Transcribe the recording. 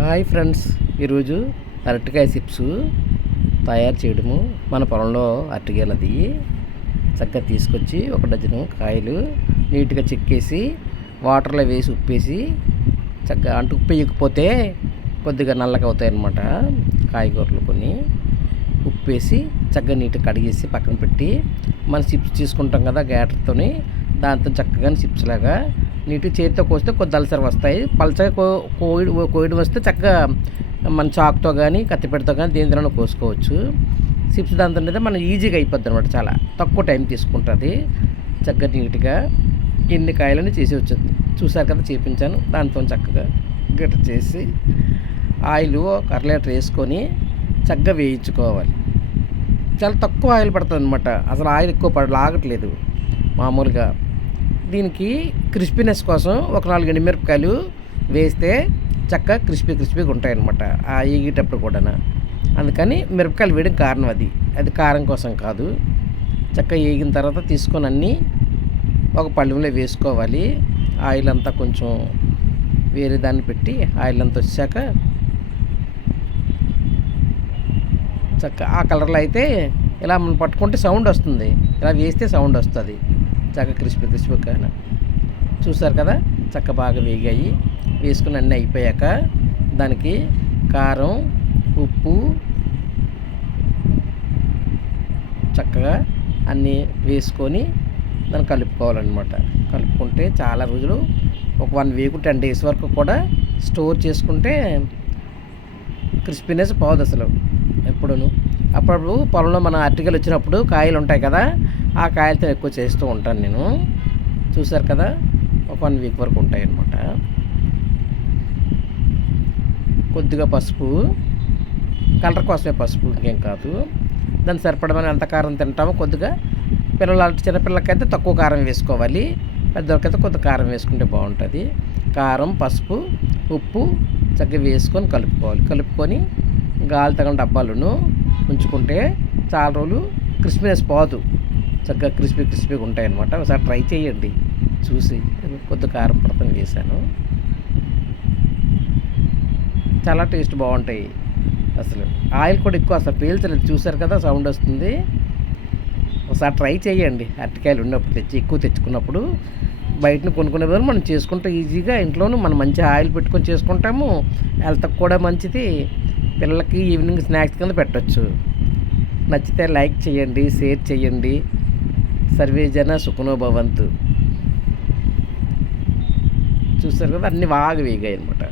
Hi friends. ఈరోజు అరటికాయ chips తయారు చేయడము మన పొలంలో అరటికాయలది. చక్కగా తీసుకొచ్చి ఒక డజను కాయలు నీట్గా చెక్కేసి వాటర్లో వేసి ఉప్పేసి చక్కగా అంటే ఉప్పు వేయకపోతే కొద్దిగా నల్లగా అవుతాయి అన్నమాట కాయగూరలు కొన్ని. ఉప్పేసి చక్కగా నీట్గా కడిగేసి పక్కన పెట్టి మనం చిప్స్ తీసుకుంటాం కదా గ్యాటర్తోని దాంతో చక్కగా చిప్స్ లాగా నీట్గా చేతితో కోస్తే కొద్ది అలసర వస్తాయి. పలచగా కో కోయిడ్ కోయిడ్ వస్తే చక్కగా మన చాక్తో కానీ కత్తిపెడతో కానీ దేనితో కోసుకోవచ్చు. చిప్స్ దాంతో అయితే మనం ఈజీగా అయిపోద్ది అనమాట చాలా. తక్కువ టైం తీసుకుంటుంది చక్కగా నీట్గా. ఎన్ని కాయలని చేసి వచ్చింది చూసారు కదా చూపించాను. దాంతో చక్కగా గట్ట చేసి ఆయిల్ ఒక అర లీటర్ వేసుకొని చక్కగా వేయించుకోవాలి. చాలా తక్కువ ఆయిల్ పడుతుంది అనమాట అసలు ఆయిల్ ఎక్కువ పడ లాగట్లేదు. మామూలుగా దీనికి క్రిస్పీనెస్ కోసం ఒక నాలుగు ఎండుమిరపకాయలు వేస్తే చక్కగా క్రిస్పీ క్రిస్పీగా ఉంటాయి అనమాట ఆ ఈగేటప్పుడు కూడా అందుకని మిరపకాయలు వేయడం కారణం అది. అది కారం కోసం కాదు. చక్కగా వేగిన తర్వాత తీసుకొని అన్నీ ఒక పళ్ళెంలో వేసుకోవాలి. ఆయిల్ అంతా కొంచెం వేరే దాన్ని పెట్టి ఆయిల్ అంతా వచ్చాక చక్క ఆ కలర్లో అయితే ఇలా మనం పట్టుకుంటే సౌండ్ వస్తుంది. ఇలా వేస్తే సౌండ్ వస్తుంది. చక్క క్రిస్పీ క్రిస్పీ కానీ చూసారు కదా? చక్క బాగా వేగాయి. వేసుకుని అన్నీ అయిపోయాక దానికి కారం ఉప్పు చక్కగా అన్నీ వేసుకొని దాన్ని కలుపుకోవాలన్నమాట. కలుపుకుంటే చాలా రోజులు ఒక వన్ వీక్ టెన్ డేస్ వరకు కూడా స్టోర్ చేసుకుంటే క్రిస్పీనెస్ పోదు అసలు ఎప్పుడూను. అప్పుడప్పుడు పొలంలో మన అరటికలు వచ్చినప్పుడు కాయలు ఉంటాయి కదా? ఆ కాయలతో ఎక్కువ చేస్తూ ఉంటాను నేను. చూసారు కదా? ఒక వన్ వీక్ వరకు ఉంటాయి అన్నమాట కొద్దిగా పసుపు. కలర్ కోసమే పసుపు ఇంకేం కాదు. దాన్ని సరిపడమని ఎంత కారం తింటామో కొద్దిగా పిల్లలు చిన్నపిల్లలకైతే తక్కువ కారం వేసుకోవాలి. పెద్దవాళ్ళకైతే కొద్ది కారం వేసుకుంటే బాగుంటుంది. కారం పసుపు ఉప్పు చక్కగా వేసుకొని కలుపుకోవాలి. కలుపుకొని గాలి తగిన డబ్బాలను ఉంచుకుంటే చాలా రోజులు క్రిస్మస్ పోదు. చక్కగా క్రిస్పీ క్రిస్పీగా ఉంటాయన్నమాట. ఒకసారి ట్రై చేయండి. చూసి కొద్ది కారం పడతాను చేశాను. చాలా టేస్ట్ బాగుంటాయి. అసలు ఆయిల్ కూడా ఎక్కువ అసలు పీల్చలేదు. చూసారు కదా సౌండ్ వస్తుంది. ఒకసారి ట్రై చేయండి. అరటికాయలు ఉన్నప్పుడు తెచ్చి ఎక్కువ తెచ్చుకున్నప్పుడు బయటను కొనుక్కునే బదులు మనం చేసుకుంటే ఈజీగా ఇంట్లోనూ మనం మంచి ఆయిల్ పెట్టుకొని చేసుకుంటాము. హెల్త్కి కూడా మంచిది. పిల్లలకి ఈవినింగ్ స్నాక్స్ కింద పెట్టచ్చు. నచ్చితే లైక్ చేయండి షేర్ చేయండి. సర్వే జన సుఖనో భవంతు. చూస్తారు కదా అన్నీ బాగా వేగాయి అనమాట